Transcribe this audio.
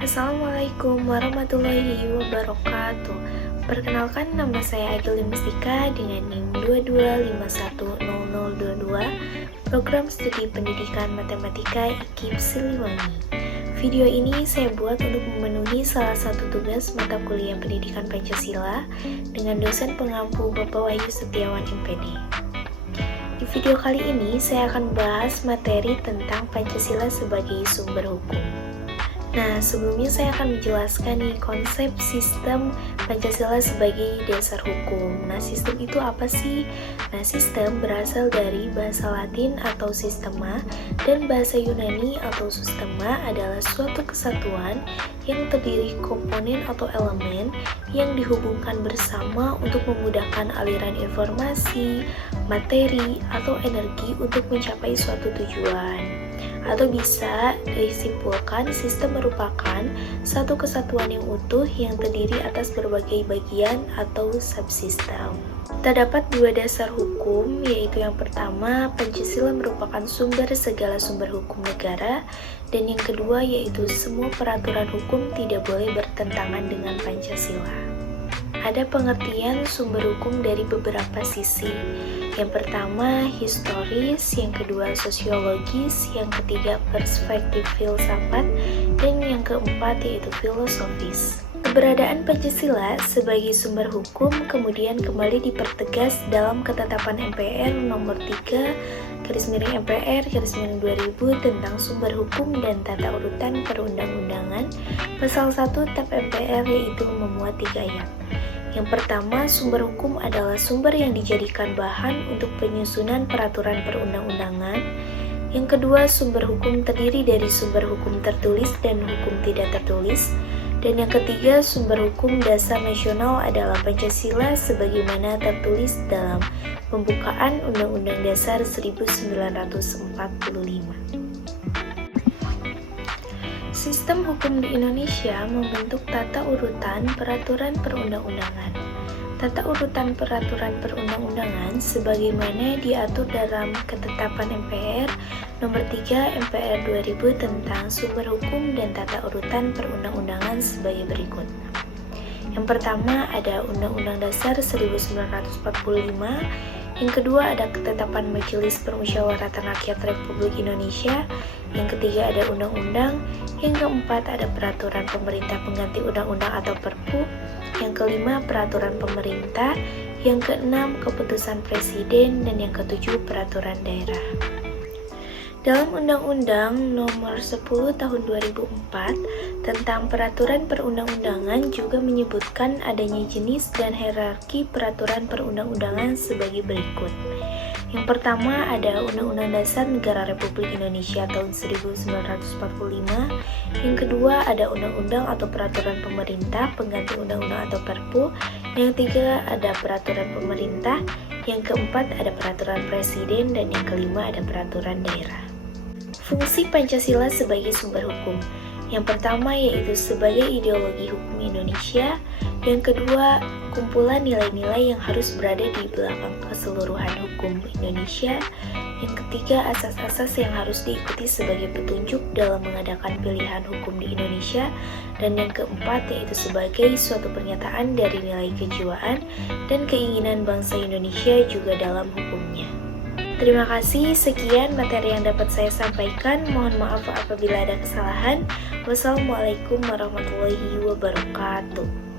Assalamualaikum warahmatullahi wabarakatuh. Perkenalkan, nama saya Agil Mustika dengan NIM 22510022, Program Studi Pendidikan Matematika IKIP Siliwangi. Video ini saya buat untuk memenuhi salah satu tugas mata kuliah Pendidikan Pancasila dengan dosen pengampu Bapak Wahyu Setiawan MPD. Di video kali ini saya akan membahas materi tentang Pancasila sebagai sumber hukum. Nah, sebelumnya saya akan menjelaskan nih konsep sistem Pancasila sebagai dasar hukum. Nah, sistem itu apa sih? Nah, sistem berasal dari bahasa Latin atau sistema dan bahasa Yunani atau sustema adalah suatu kesatuan yang terdiri komponen atau elemen yang dihubungkan bersama untuk memudahkan aliran informasi, materi, atau energi untuk mencapai suatu tujuan. Atau bisa disimpulkan, sistem merupakan satu kesatuan yang utuh yang terdiri atas berbagai bagian atau subsistem. Terdapat dua dasar hukum, yaitu yang pertama, Pancasila merupakan sumber segala sumber hukum negara, dan yang kedua yaitu semua peraturan hukum tidak boleh bertentangan dengan Pancasila. Ada pengertian sumber hukum dari beberapa sisi. Yang pertama, historis, yang kedua, sosiologis, yang ketiga, perspektif filsafat, dan yang keempat yaitu filosofis. Keberadaan Pancasila sebagai sumber hukum kemudian kembali dipertegas dalam Ketetapan MPR nomor 3/MPR/2000 tentang sumber hukum dan tata urutan perundang-undangan. Pasal 1 TAP MPR yaitu memuat 3 ayat. Yang pertama, sumber hukum adalah sumber yang dijadikan bahan untuk penyusunan peraturan perundang-undangan. Yang kedua, sumber hukum terdiri dari sumber hukum tertulis dan hukum tidak tertulis. Dan yang ketiga, sumber hukum dasar nasional adalah Pancasila sebagaimana tertulis dalam pembukaan Undang-Undang Dasar 1945. Sistem hukum di Indonesia membentuk tata urutan peraturan perundang-undangan. Tata urutan peraturan perundang-undangan sebagaimana diatur dalam Ketetapan MPR nomor 3 MPR 2000 tentang sumber hukum dan tata urutan perundang-undangan sebagai berikut. Yang pertama ada Undang-Undang Dasar 1945. Yang kedua ada Ketetapan Majelis Permusyawaratan Rakyat Republik Indonesia. Yang ketiga ada undang-undang. Yang keempat ada peraturan pemerintah pengganti undang-undang atau Perpu. Yang kelima peraturan pemerintah. Yang keenam keputusan presiden. Dan yang ketujuh peraturan daerah. Dalam Undang-Undang Nomor 10 Tahun 2004 tentang Peraturan Perundang-undangan juga menyebutkan adanya jenis dan hierarki peraturan perundang-undangan sebagai berikut. Yang pertama ada Undang-Undang Dasar Negara Republik Indonesia tahun 1945. Yang kedua ada Undang-Undang atau Peraturan Pemerintah pengganti Undang-Undang atau Perpu. Yang ketiga ada Peraturan Pemerintah. Yang keempat ada Peraturan Presiden. Dan yang kelima ada Peraturan Daerah. Fungsi Pancasila sebagai sumber hukum. Yang pertama yaitu sebagai ideologi hukum Indonesia. Yang kedua, kumpulan nilai-nilai yang harus berada di belakang keseluruhan hukum Indonesia. Yang ketiga, asas-asas yang harus diikuti sebagai petunjuk dalam mengadakan pilihan hukum di Indonesia. Dan yang keempat yaitu sebagai suatu pernyataan dari nilai kejiwaan dan keinginan bangsa Indonesia juga dalam hukumnya. Terima kasih, sekian materi yang dapat saya sampaikan. Mohon maaf apabila ada kesalahan. Wassalamualaikum warahmatullahi wabarakatuh.